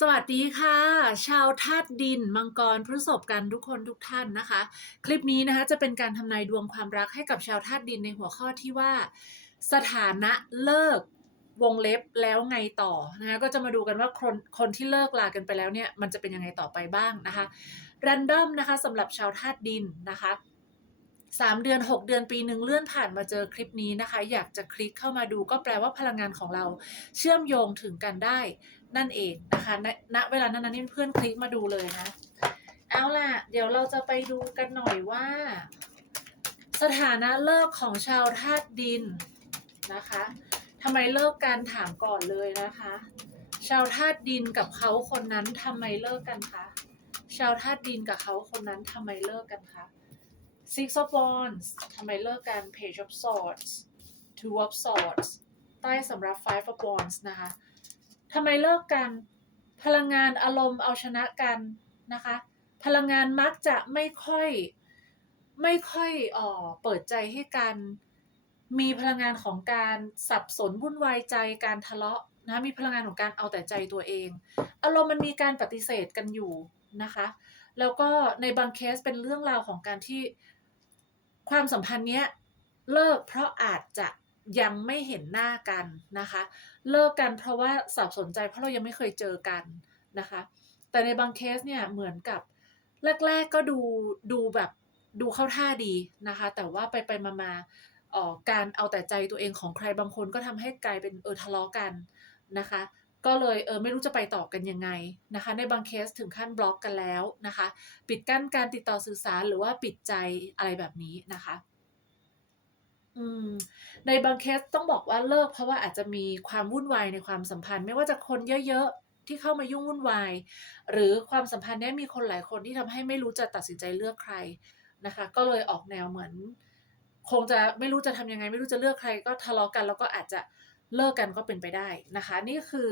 สวัสดีค่ะ ชาวธาตุดิน มังกรพฤษภกันทุกคนทุกท่านนะคะ คลิปนี้นะคะจะเป็นการทำนายดวงความรักให้กับชาวธาตุดินในหัวข้อที่ว่า สถานะเลิกวงเล็บแล้วไงต่อนะคะก็จะมาดูกันว่าคนคนที่เลิกลากันไปแล้วเนี่ยมันจะเป็นยังไงต่อไปบ้างนะคะแรนดอมนะคะสำหรับชาวธาตุดินนะคะสามเดือน 6 เดือนปีหนึ่งเลื่อนผ่านมาเจอคลิปนี้นะคะ อยากจะคลิกเข้ามาดูก็แปลว่าพลังงานของเราเชื่อมโยงถึงกันได้ นั่นเองนะคะณณเวลานั้นนั้นนี่เพื่อนคลิกมาดูเลยนะ เอาล่ะ เดี๋ยวเราจะไปดูกันหน่อยว่า สถานะเลิกของชาวธาตุดินนะคะทำไมเลิกกันถามก่อนเลยนะคะ ชาวธาตุดินกับเขาคนนั้นทำไมเลิกกันคะชาวธาตุดินกับเขาคนนั้นทำไมเลิกกันคะ Six of Wands ทำไมเลิกกัน Page of Swords Two of Swords ใต้สำหรับ Five of Wands นะคะ ทำไมเลิกกัน พลังงานอารมณ์เอาชนะกันนะคะ พลังงานมักจะไม่ค่อยไม่ค่อยออเปิดใจให้กัน มีพลังงานของการสับสนวุ่นวายใจการทะเลาะนะมีพลังงานของการเอาแต่ใจตัวเอง อารมณ์มันมีการปฏิเสธกันอยู่นะคะ แล้วก็ในบางเคสเป็นเรื่องราวของการที่ความสัมพันธ์เนี้ยเลิกเพราะอาจจะ ยังไม่เห็นหน้ากันนะคะ เลิกกันเพราะว่าสับสนใจ เพราะเรายังไม่เคยเจอกันนะคะ แต่ในบางเคสเนี่ยเหมือนกับแรก ๆก็ดูดูแบบดูเข้าท่าดีนะคะ แต่ว่าไปไปมามาอ่อการเอาแต่ใจตัวเองของใครบางคนก็ทำให้กลายเป็นเออทะเลาะกันนะคะ ก็เลยเออไม่รู้จะไปต่อกันยังไงนะคะ ในบางเคสถึงขั้นบล็อกกันแล้วนะคะ ปิดกั้นการติดต่อสื่อสารหรือว่าปิดใจอะไรแบบนี้นะคะ อืมในบางเคสต้องบอกว่าเลิก เพราะว่าอาจจะมีความวุ่นวายในความสัมพันธ์ ไม่ว่าจะคนเยอะๆที่เข้ามายุ่งวุ่นวาย หรือความสัมพันธ์เนี้ยมีคนหลายคนที่ทำให้ไม่รู้จะตัดสินใจเลือกใครนะคะ ก็เลยออกแนวเหมือน คงจะไม่รู้จะทำยังไง ไม่รู้จะเลือกใคร ก็ทะเลาะกัน แล้วก็อาจจะเลิกกันก็เป็นไปได้นะคะ นี่คือ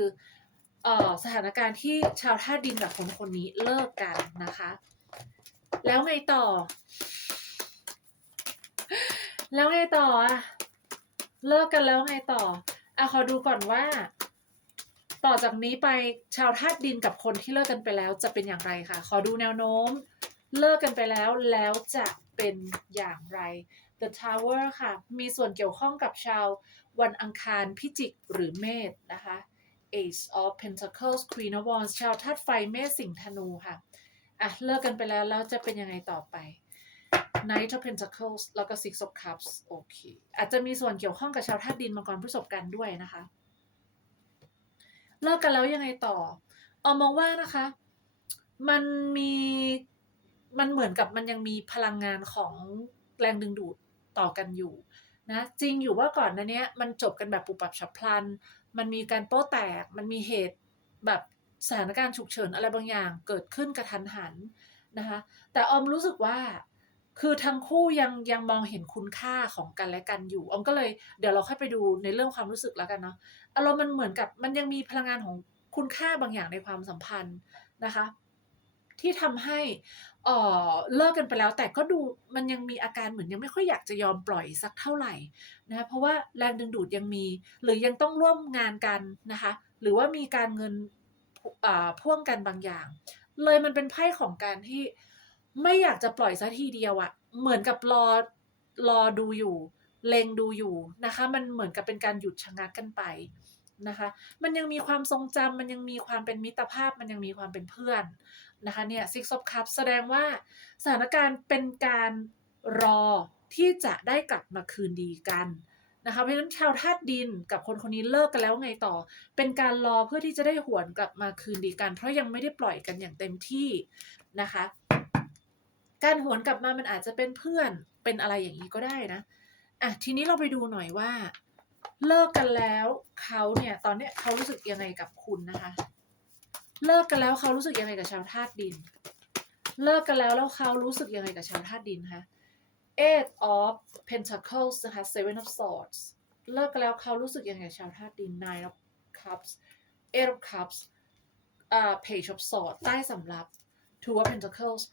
ออสถานการณ์ที่ชาวท่าดินกับคนคนนี้เลิกกันนะคะ แล้วไงต่อ แล้วไงต่ออะเลิกกันแล้วไงต่ออะขอดูก่อนว่า ต่อจากนี้ไปชาวธาตุดินกับคนที่เลิกกันไปแล้วจะเป็นอย่างไรค่ะ ขอดูแนวโน้ม เลิกกันไปแล้วแล้วจะเป็นอย่างไร The Tower ค่ะ มีส่วนเกี่ยวข้องกับชาววันอังคารพิจิกหรือเมษนะคะ Ace of Pentacles Queen of Wands ชาวธาตุไฟเมษสิงห์ธนูค่ะ อะ เลิกกันไปแล้วแล้วจะเป็นยังไงต่อไป Knight of Pentacles แล้วก็ Six of Cups โอเค อาจจะมีส่วนเกี่ยวข้องกับชาวธาตุดินมังกรพฤษภกันด้วยนะคะ เลิกกันแล้วยังไงต่อออมองว่านะคะ มันมีมันเหมือนกับมันยังมีพลังงานของแรงดึงดูดต่อกันอยู่นะจริงอยู่ว่าก่อนหนเนี้ยมันจบกันแบบปุบปับฉับพลัน มันมีการโต้แตก มันมีเหตุแบบสถานการณ์ฉุกเฉินอะไรบางอย่างเกิดขึ้นกระทันหันนะคะ แต่ออมรู้สึกว่า คือทั้งคู่ยังยังมองเห็นคุณค่าของกันและกันอยู่อมก็เลยเดี๋ยวเราค่อยไปดูในเรื่องความรู้สึกแล้วกันเนาะอารมณ์มันเหมือนกับมันยังมีพลังงานของคุณค่าบางอย่างในความสัมพันธ์นะคะ ที่ทำให้เอ่อเลิกกันไปแล้ว แต่ก็ดูมันยังมีอาการเหมือนยังไม่ค่อยอยากจะยอมปล่อยสักเท่าไหร่นะคะเพราะว่าแรงดึงดูดยังมี หรือยังต้องร่วมงานกันนะคะ หรือว่ามีการเงินอ่าพ่วงกันบางอย่าง เลยมันเป็นไพ่ของการที่ ไม่อยากจะปล่อยซะทีเดียวอะเหมือนกับรอรอดูอยู่เลงดูอยู่นะคะ มันเหมือนกับเป็นการหยุดชะงักกันไปนะคะ มันยังมีความทรงจำมันยังมีความเป็นมิตรภาพ มันยังมีความเป็นเพื่อนนะคะเนี่ย Six of Cups แสดงว่าสถานการณ์เป็นการรอที่จะได้กลับมาคืนดีกันนะคะเพราะฉะนั้นชาวธาตุดินกับคนคนนี้เลิกกันแล้วไงต่อ เป็นการรอเพื่อที่จะได้หวนกลับมาคืนดีกัน เพราะยังไม่ได้ปล่อยกันอย่างเต็มที่นะคะ การหวนกลับมามันอาจจะเป็นเพื่อนเป็นอะไรอย่างนี้ก็ได้นะอะทีนี้เราไปดูหน่อยว่า เลิกกันแล้วเขาเนี่ยตอนเนี้ยเขารู้สึกยังไงกับคุณนะคะ เลิกกันแล้วเขารู้สึกยังไงกับชาวธาตุดิน เลิกกันแล้วแล้วเขารู้สึกยังไงกับชาวธาตุดินคะ Eight of Pentacles นะคะ Seven of Swords เลิกกันแล้วเขารู้สึกยังไงกับชาวธาตุดิน Nine of Cups Eight of Cups อ่า Page of Swords ใต้สำรับ Two of Pentacles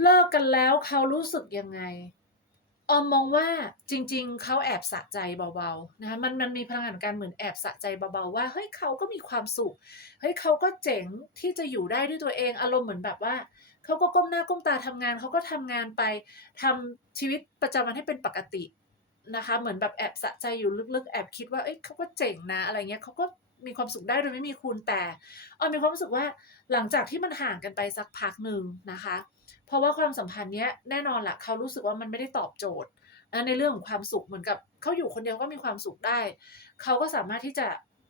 เลิกกันแล้วเขารู้สึกยังไง ออมมองว่าจริง ๆ เขาแอบสะใจเบาๆนะคะมันมันมีพลังงานการเหมือนแอบสะใจเบาๆว่าเฮ้ยเขาก็มีความสุขเฮ้ยเขาก็เจ๋งที่จะอยู่ได้ด้วยตัวเองอารมณ์เหมือนแบบว่าเขาก็ก้มหน้าก้มตาทำงานเขาก็ทำงานไปทำชีวิตประจำวันให้เป็นปกตินะคะ เหมือนแบบแอบสะใจอยู่ลึกๆ แอบคิดว่าเอ้ยเขาก็เจ๋งนะอะไรเงี้ยเขาก็ มีความสุขได้โดยไม่มีคุณแต่ออมมีความรู้สึกว่าหลังจากที่มันห่างกันไปสักพักหนึ่งนะคะ เพราะว่าความสัมพันธ์เนี้ยแน่นอนแหละเขารู้สึกว่ามันไม่ได้ตอบโจทย์ในเรื่องของความสุขเหมือนกับเขาอยู่คนเดียวก็มีความสุขได้ เขาก็สามารถที่จะ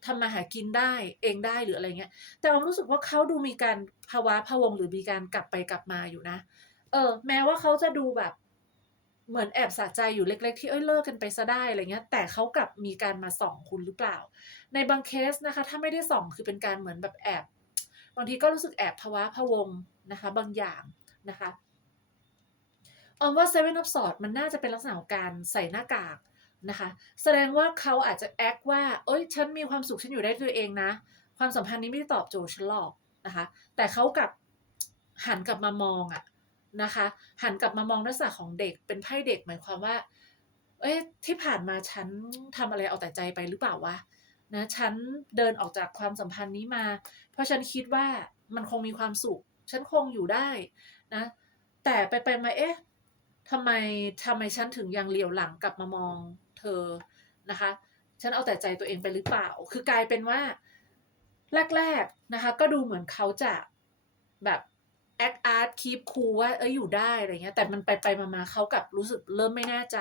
ทำมาหากินได้เองได้หรืออะไรเงี้ย แต่ออมรู้สึกว่าเขาดูมีการภาวะพะวงหรือมีการกลับไปกลับมาอยู่นะ เออ แม้ว่าเขาจะดูแบบ เหมือนแอบสะใจอยู่เล็ก ๆ ที่เอ้ยเลิกกันไปซะได้อะไรเงี้ย แต่เขากลับมีการมาส่องคุณหรือเปล่า ในบางเคสนะคะ ถ้าไม่ได้ส่องคือเป็นการเหมือนแบบแอบบางทีก็รู้สึกแอบภาวะพะวงนะคะ บางอย่างนะคะออมว่า Seven of Swords มันน่าจะเป็นลักษณะของการใส่หน้ากากนะคะ แสดงว่าเขาอาจจะแอคว่า เอ้ย ฉันมีความสุขฉันอยู่ได้ด้วยตัวเองนะ ความสัมพันธ์นี้ไม่ได้ตอบโจทย์ฉันหรอกนะคะ แต่เขากลับหันกลับมามองอะ นะคะ หันกลับมามองลักษณะของเด็กเป็นไพ่เด็กหมายความว่า เอ้ยที่ผ่านมาฉันทำอะไรเอาแต่ใจไปหรือเปล่าวะนะฉันเดินออกจากความสัมพันธ์นี้มา เพราะฉันคิดว่ามันคงมีความสุข ฉันคงอยู่ได้นะ แต่ไปไปมาเอ๊ะทำไมทำไมฉันถึงยังเหลียวหลังกลับมามองเธอนะคะ ฉันเอาแต่ใจตัวเองไปหรือเปล่า คือกลายเป็นว่า แรก ๆนะคะ ก็ดูเหมือนเขาจะแบบ แอคอาร์ตคีปคูว่าเอ้ยอยู่ได้อะไรเงี้ยแต่มันไปไปมามาเขากับรู้สึกเริ่มไม่แน่ใจ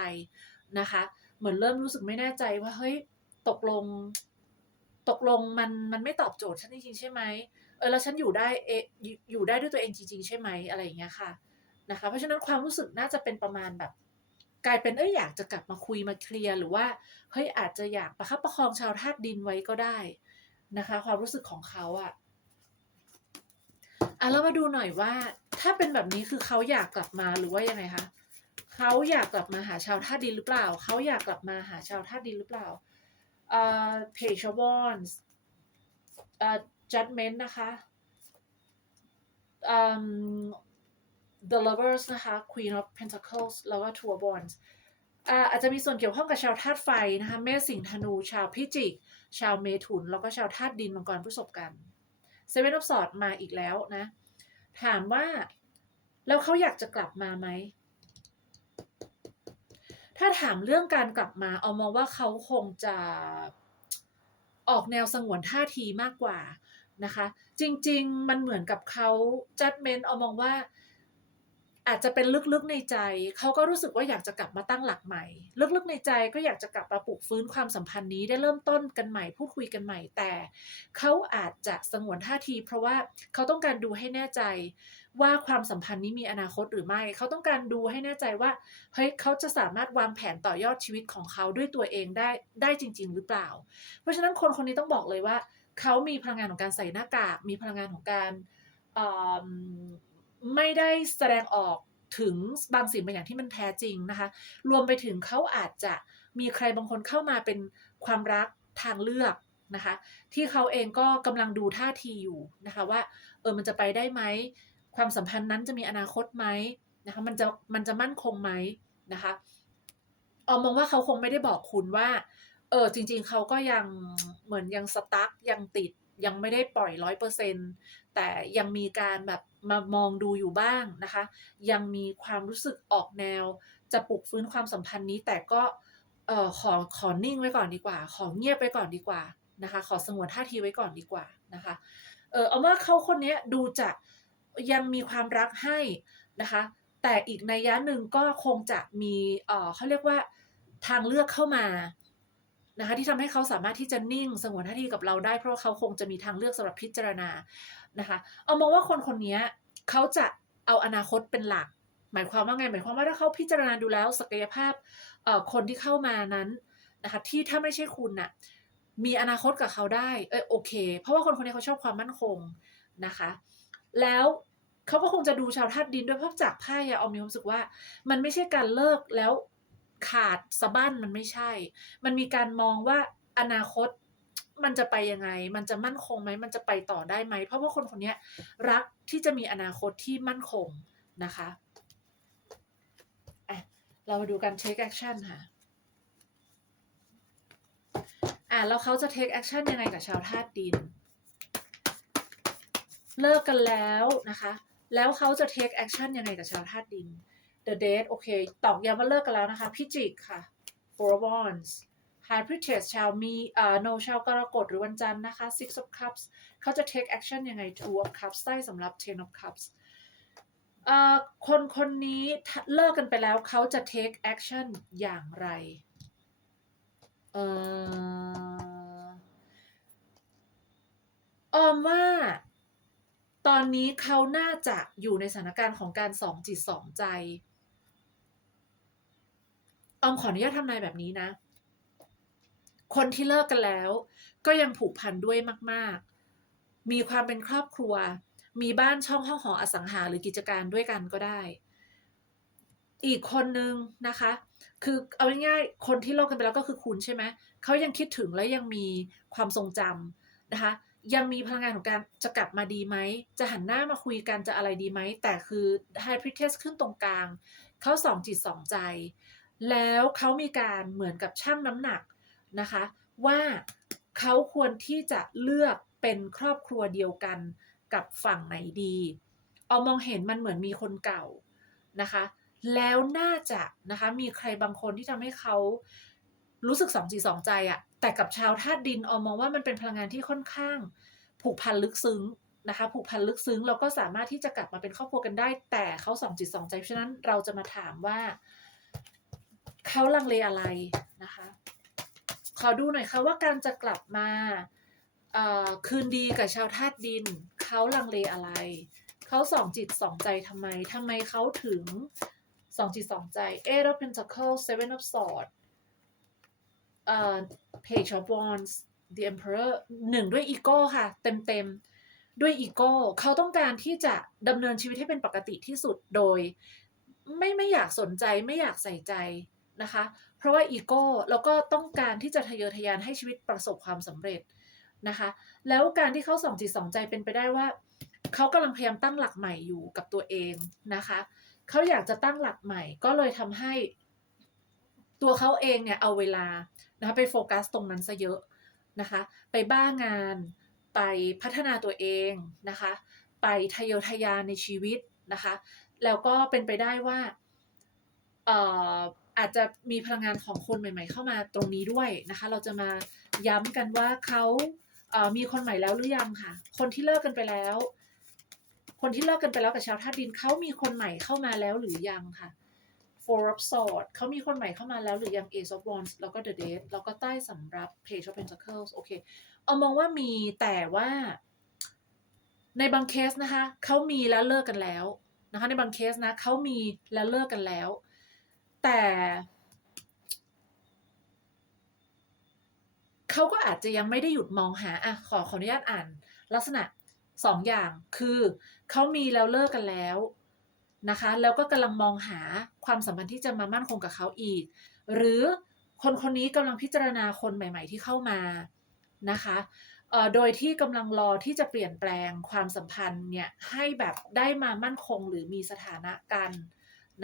นะคะ เหมือนเริ่มรู้สึกไม่แน่ใจว่าเฮ้ยตกลง ตกลงมันมันไม่ตอบโจทย์ฉันจริงๆใช่ไหมเออแล้วฉันอยู่ได้เออยู่อยู่ได้ด้วยตัวเองจริงๆใช่ไหมอะไรอย่างเงี้ยค่ะนะคะ เพราะฉะนั้นความรู้สึกน่าจะเป็นประมาณแบบ กลายเป็นเอ้ยอยากจะกลับมาคุยมาเคลียร์หรือว่าเฮ้ยอาจจะอยากประคับประคองชาวธาตุดินไว้ก็ได้นะคะ ความรู้สึกของเขาอะ อะแล้วมาดูหน่อยว่า ถ้าเป็นแบบนี้คือเขาอยากกลับมาหรือว่ายังไงคะเขาอยากกลับมาหาชาวธาตุดินหรือเปล่า เขาอยากกลับมาหาชาวธาตุดินหรือเปล่า uh, Page of Wands uh, Judgment นะคะ um, The Lovers นะคะ Queen of Pentacles แล้วก็ Two of Wands อ่าอาจจะมีส่วนเกี่ยวข้องกับชาวธาตุไฟนะคะ เมษสิงห์ธนู ชาวพิจิก ชาวเมถุน แล้วก็ชาวธาตุดินมังกรพฤษภกัน เซเว่นออฟสอดมาอีกแล้วนะ ถามว่า แล้วเขาอยากจะกลับมาไหม ถ้าถามเรื่องการกลับมาเอามองว่าเขาคงจะออกแนวสงวนท่าทีมากกว่านะคะ จริง ๆ มันเหมือนกับเขาจัดเมนเอามองว่า อาจจะเป็นลึกๆในใจ เขาก็รู้สึกว่าอยากจะกลับมาตั้งหลักใหม่ ลึกๆในใจก็อยากจะกลับมาปลุกฟื้นความสัมพันธ์นี้ได้เริ่มต้นกันใหม่พูดคุยกันใหม่ แต่เขาอาจจะสงวนท่าที เพราะว่าเขาต้องการดูให้แน่ใจว่าความสัมพันธ์นี้มีอนาคตหรือไม่ เขาต้องการดูให้แน่ใจว่าเฮ้ยเขาจะสามารถวางแผนต่อยอดชีวิตของเขาด้วยตัวเองได้ได้จริง ๆ หรือเปล่า เพราะฉะนั้นคนคนนี้ต้องบอกเลยว่า เขามีพลังงานของการใส่หน้ากาก มีพลังงานของการ ไม่ได้แสดงออกถึงบางสิ่งบางอย่างที่มันแท้จริงนะคะ รวมไปถึงเขาอาจจะมีใครบางคนเข้ามาเป็นความรักทางเลือกนะคะ ที่เขาเองก็กำลังดูท่าทีอยู่นะคะว่าเออมันจะไปได้ไหมความสัมพันธ์นั้นจะมีอนาคตไหมนะคะมันจะมันจะมั่นคงไหมนะคะออมมองว่าเขาคงไม่ได้บอกคุณว่าเออจริง ๆ เขาก็ยังเหมือนยังสตั๊กยังติด ยังไม่ได้ปล่อยร้อยเปอร์เซ็นแต่ยังมีการแบบมามองดูอยู่บ้างนะคะ ยังมีความรู้สึกออกแนว จะปลุกฟื้นความสัมพันธ์นี้ แต่ก็เออขอขอนิ่งไว้ก่อนดีกว่า ขอเงียบไปก่อนดีกว่านะคะ ขอสงวนท่าทีไว้ก่อนดีกว่านะคะเออเอาว่าเขาคนนี้ดูจะยังมีความรักให้นะคะ แต่อีกในยะหนึ่งก็คงจะมีเออเขาเรียกว่าทางเลือกเข้ามา นะคะที่ทำให้เขาสามารถที่จะนิ่งสงวนท่าทีกับเราได้ เพราะว่าเขาคงจะมีทางเลือกสำหรับพิจารณานะคะ เอามองว่าคนคนนี้เขาจะเอาอนาคตเป็นหลัก หมายความว่าไงหมายความว่าถ้าเขาพิจารณาดูแล้วศักยภาพคนที่เข้ามานั้นนะคะที่ถ้าไม่ใช่คุณน่ะมีอนาคตกับเขาได้เออโอเค เพราะว่าคนคนนี้เขาชอบความมั่นคงนะคะ แล้วเขาก็คงจะดูชาวธาตุดินด้วยเพราะจากไพ่อะเอามีความรู้สึกว่า มันไม่ใช่การเลิกแล้ว ขาดสะบั้นมันไม่ใช่ มันมีการมองว่าอนาคตมันจะไปยังไง มันจะมั่นคงไหม มันจะไปต่อได้ไหม เพราะว่าคนคนนี้รักที่จะมีอนาคตที่มั่นคงนะคะเรามาดูกัน take action ค่ะอ่าแล้วเขาจะ take action ยังไงกับชาวธาตุดิน เลิกกันแล้วนะคะ แล้วเขาจะ take action ยังไงกับชาวธาตุดิน the date โอเค ตอกย้ำว่าเลิกกันแล้วนะคะ พิจิกค่ะ four of wands high priestess ชาวมีอ่อ no ชาวกรกฎหรือวันจันทร์นะคะ six of cups เขาจะ take action ยังไง two of cups ใต้สำหรับ ten of cups อ่อคนคนนี้เลิกกันไปแล้วเขาจะ take action อย่างไรเอ่อออมว่าตอนนี้เขาน่าจะอยู่ในสถานการณ์ของการสองจิตสองใจ ออมขออนุญาตทำนายแบบนี้นะ คนที่เลิกกันแล้ว ก็ยังผูกพันด้วยมาก ๆ มีความเป็นครอบครัว มีบ้านช่องห้องหออสังหาหรือกิจการด้วยกันก็ได้ อีกคนนึงนะคะ คือเอาง่ายๆคนที่เลิกกันไปแล้วก็คือคุณใช่ไหมเขายังคิดถึงและยังมีความทรงจำนะคะยังมีพลังงานของการจะกลับมาดีไหม จะหันหน้ามาคุยกันจะอะไรดีไหม แต่คือ High Priestess ขึ้นตรงกลาง เขาสองจิตสองใจ แล้วเขามีการเหมือนกับชั่งน้ำหนักนะคะ ว่าเขาควรที่จะเลือกเป็นครอบครัวเดียวกันกับฝั่งไหนดี เอามองเห็นมันเหมือนมีคนเก่านะคะ แล้วน่าจะนะคะมีใครบางคนที่ทำให้เขารู้สึกสองจิตสองใจอะแต่กับชาวธาตุดินออมมองว่ามันเป็นพลังงานที่ค่อนข้าง ผูกพันลึกซึ้งนะคะผูกพันลึกซึ้งเราก็สามารถที่จะกลับมาเป็นครอบครัวกันได้ แต่เขาสองจิตสองใจเพราะฉะนั้นเราจะมาถามว่า เขาลังเลอะไรนะคะ ขอดูหน่อยค่ะว่าการจะกลับมาคืนดีกับชาวธาตุดิน เขาลังเลอะไร เขาสองจิตสองใจทำไมทำไมเขาถึงสองจิตสองใจ Eight of Pentacles Seven of Swords เอ่อ Page of Wands The Emperor หนึ่งด้วยอีโก้ค่ะ เต็มเต็มด้วยอีโก้เขาต้องการที่จะดำเนินชีวิตให้เป็นปกติที่สุดโดย ไม่ไม่อยากสนใจไม่อยากใส่ใจ นะคะ เพราะว่าอีโก้แล้วก็ต้องการที่จะทะเยอทะยานให้ชีวิตประสบความสำเร็จนะคะ แล้วการที่เขาสองจิตสองใจเป็นไปได้ว่า เขากำลังพยายามตั้งหลักใหม่อยู่กับตัวเองนะคะเขาอยากจะตั้งหลักใหม่ ก็เลยทำให้ ตัวเขาเองเนี่ยเอาเวลานะคะไปโฟกัสตรงนั้นซะเยอะนะคะ ไปบ้างาน ไปพัฒนาตัวเองนะคะ ไปทะเยอทะยานในชีวิตนะคะ แล้วก็เป็นไปได้ว่าเอาจจะมีพลังงานของคนใหม่ ๆ เข้ามาตรงนี้ด้วยนะคะ เราจะมาย้ำกันว่าเขาเอ่อมีคนใหม่แล้วหรือยังค่ะ คนที่เลิกกันไปแล้ว คนที่เลิกกันไปแล้วกับชาวธาตุดินเขามีคนใหม่เข้ามาแล้วหรือยังค่ะ Four of Swords เขามีคนใหม่เข้ามาแล้วหรือยัง Ace of Wands แล้วก็ The Death แล้วก็ใต้สำรับ Page of Pentacles โอเค เอามองว่ามีแต่ว่า ในบางเคสนะคะ เขามีแล้วเลิกกันแล้วนะคะ ในบางเคสนะเขามีแล้วเลิกกันแล้ว แต่ เขาก็อาจจะยังไม่ได้หยุดมองหาอะขอขออนุญาตอ่าน ลักษณะสองอย่างคือเขามีแล้วเลิกกันแล้วนะคะ แล้วก็กำลังมองหาความสัมพันธ์ที่จะมามั่นคงกับเขาอีก หรือคนคนนี้กำลังพิจารณาคนใหม่ ๆ ที่เข้ามานะคะโดยที่กำลังรอที่จะเปลี่ยนแปลงความสัมพันธ์เนี่ยให้แบบได้มามั่นคงหรือมีสถานะกัน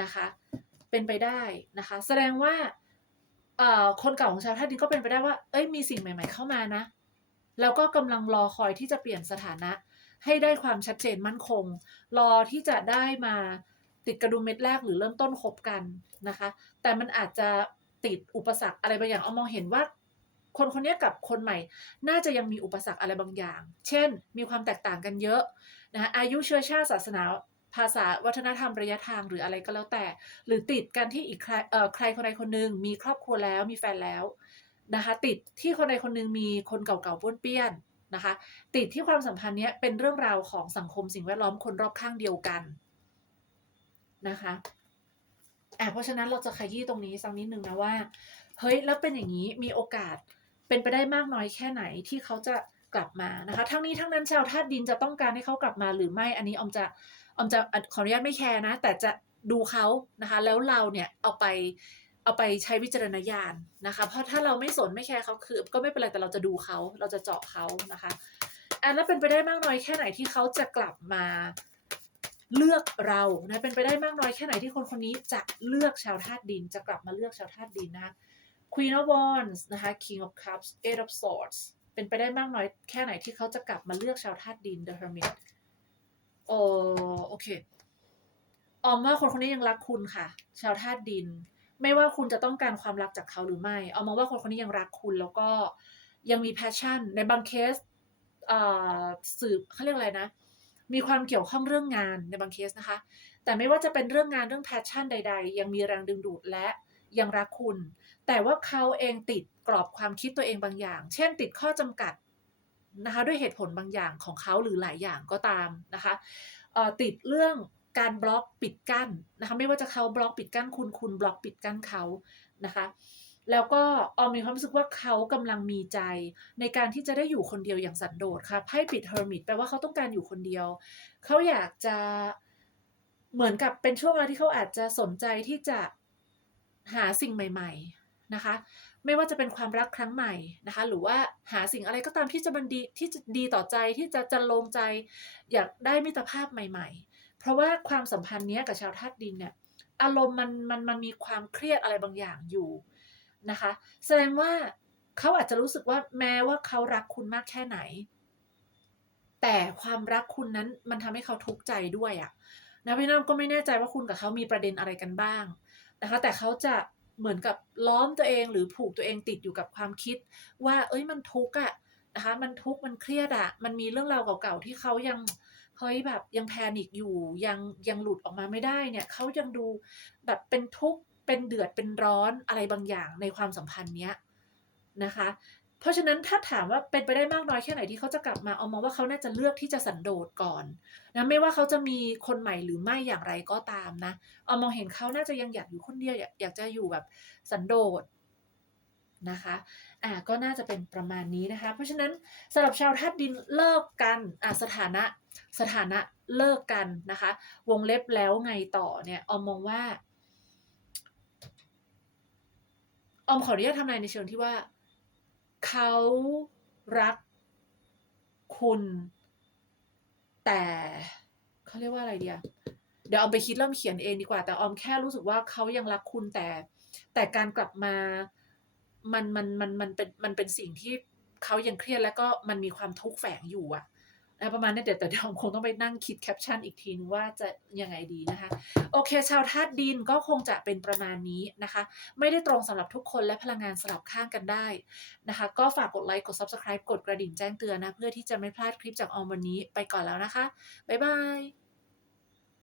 นะคะ เป็นไปได้นะคะ แสดงว่าเอ่อคนเก่าของชาวธาตุดินก็เป็นไปได้ว่า เอ้ยมีสิ่งใหม่ ๆ เข้ามานะ แล้วก็กำลังรอคอยที่จะเปลี่ยนสถานะ ให้ได้ความชัดเจนมั่นคง รอที่จะได้มาติดกระดุมเม็ดแรกหรือเริ่มต้นคบกันนะคะ แต่มันอาจจะติดอุปสรรคอะไรบางอย่างเอามองเห็นว่า คนคนนี้กับคนใหม่ น่าจะยังมีอุปสรรคอะไรบางอย่าง เช่น มีความแตกต่างกันเยอะนะะอายุเชื้อชาติศาสนา ภาษาวัฒนธรรมระยะทางหรืออะไรก็แล้วแต่ หรือติดกันที่อีกใครใครคนใดคนหนึ่งมีครอบครัวแล้วมีแฟนแล้วนะคะ ติดที่คนใดคนหนึ่งมีคนเก่าๆป้วนเปี้ยนนะคะ ติดที่ความสัมพันธ์เนี้ยเป็นเรื่องราวของสังคมสิ่งแวดล้อมคนรอบข้างเดียวกันนะคะอะเพราะฉะนั้นเราจะขยี้ตรงนี้สักนิดนึงนะว่า เฮ้ยแล้วเป็นอย่างนี้มีโอกาสเป็นไปได้มากน้อยแค่ไหนที่เขาจะ กลับมานะคะ ทั้งนี้ทั้งนั้นชาวธาตุดินจะต้องการให้เขากลับมาหรือไม่อันนี้อมจะอมจะขออนุญาตไม่แคร์นะ แต่จะดูเขานะคะ แล้วเราเนี่ยเอาไปเอาไปใช้วิจารณญาณนะคะ เพราะถ้าเราไม่สนไม่แคร์เขาคือ ก็ไม่เป็นไรแต่เราจะดูเขาเราจะเจาะเขานะคะอะแล้วเป็นไปได้มากน้อยแค่ไหนที่เขาจะกลับมาเลือกเรานะเป็นไปได้มากน้อยแค่ไหนที่คนคนนี้จะเลือกชาวธาตุดิน จะกลับมาเลือกชาวธาตุดินนะคะ Queen of Wands นะคะ King of Cups Eight of Swords เป็นไปได้มากน้อยแค่ไหนที่เขาจะกลับมาเลือกชาวธาตุดิน The Hermit โอโอเค ออมว่าคนคนนี้ยังรักคุณค่ะ ชาวธาตุดิน ไม่ว่าคุณจะต้องการความรักจากเขาหรือไม่ เอามองว่าคนคนนี้ยังรักคุณแล้วก็ยังมี passion ในบางเคสเอ่อสืบเขาเรียกอะไรนะ มีความเกี่ยวข้องเรื่องงานในบางเคสนะคะ แต่ไม่ว่าจะเป็นเรื่องงานเรื่อง passion ใด ๆ ยังมีแรงดึงดูดและยังรักคุณ แต่ว่าเขาเองติดกรอบความคิดตัวเองบางอย่าง เช่น ติดข้อจำกัดนะคะด้วยเหตุผลบางอย่างของเขาหรือหลายอย่างก็ตามนะคะติดเรื่องการบล็อกปิดกั้นนะคะไม่ว่าจะเขาบล็อกปิดกั้นคุณคุณบล็อกปิดกั้นเขานะคะแล้วก็ออมมีความรู้สึกว่าเขากำลังมีใจในการที่จะได้อยู่คนเดียวอย่างสันโดษค่ะไพ่ปิดเฮอร์มิตแปลว่าเขาต้องการอยู่คนเดียว เขาอยากจะเหมือนกับเป็นช่วงเวลาที่เขาอาจจะสนใจที่จะหาสิ่งใหม่ ๆ นะคะ ไม่ว่าจะเป็นความรักครั้งใหม่นะคะ หรือว่าหาสิ่งอะไรก็ตามที่จะมันดีที่จะดีต่อใจที่จะจะลงใจ อยากได้มิตรภาพใหม่ ๆ เพราะว่าความสัมพันธ์เนี้ยกับชาวธาตุดินเนี่ยอารมณ์มันมันมันมีความเครียดอะไรบางอย่างอยู่นะคะ แสดงว่าเขาอาจจะรู้สึกว่าแม้ว่าเขารักคุณมากแค่ไหน แต่ความรักคุณนั้นมันทำให้เขาทุกข์ใจด้วยอะนะพี่น้ำก็ไม่แน่ใจว่าคุณกับเขามีประเด็นอะไรกันบ้างนะคะ แต่เขาจะ เหมือนกับล้อมตัวเองหรือผูกตัวเองติดอยู่กับความคิด ว่า เอ้ยมันทุกข์อะนะคะมันทุกข์มันเครียดอะมันมีเรื่องราวเก่าๆที่เขายังเฮ้ยแบบยังแพนิคอยู่ยังยังหลุดออกมาไม่ได้เนี่ยเขายังดูแบบเป็นทุกข์เป็นเดือดเป็นร้อนอะไรบางอย่างในความสัมพันธ์เนี้ยนะคะ เพราะฉะนั้นถ้าถามว่าเป็นไปได้มากน้อยแค่ไหนที่เขาจะกลับมา เอามองว่าเขาน่าจะเลือกที่จะสันโดษก่อนนะไม่ว่าเขาจะมีคนใหม่หรือไม่อย่างไรก็ตามนะ เอามองเห็นเขาน่าจะยังอยากอยู่คนเดียวอยากจะอยู่แบบสันโดษนะคะอ่าก็น่าจะเป็นประมาณนี้นะคะ เพราะฉะนั้นสำหรับชาวธาตุดินเลิกกันอ่าสถานะสถานะเลิกกันนะคะ วงเล็บแล้วไงต่อเนี่ยออมมองว่าออมขออนุญาตทำนายในเชิงที่ว่า เขารักคุณ แต่เขาเรียกว่าอะไรเดียเดี๋ยวออมไปคิดเริ่มเขียนเองดีกว่า แต่ออมแค่รู้สึกว่าเขายังรักคุณแต่ แต่การกลับมามันมันมันมันเป็นมันเป็นสิ่งที่เขายังเครียดแล้วก็มันมีความทุกข์แฝงอยู่อะ นะประมาณนี้เดี๋ยวแต่เดี๋ยวคงต้องไปนั่งคิดแคปชั่นอีกทีนึงว่าจะยังไงดีนะคะ โอเค ชาวธาตุดินก็คงจะเป็นประมาณนี้นะคะ ไม่ได้ตรงสำหรับทุกคนและพลังงานสลับข้างกันได้นะคะ ก็ฝากกดไลค์กด Subscribe กดกระดิ่งแจ้งเตือนนะ เพื่อที่จะไม่พลาดคลิปจากออมวันนี้ไปก่อนแล้วนะคะ บ๊ายบาย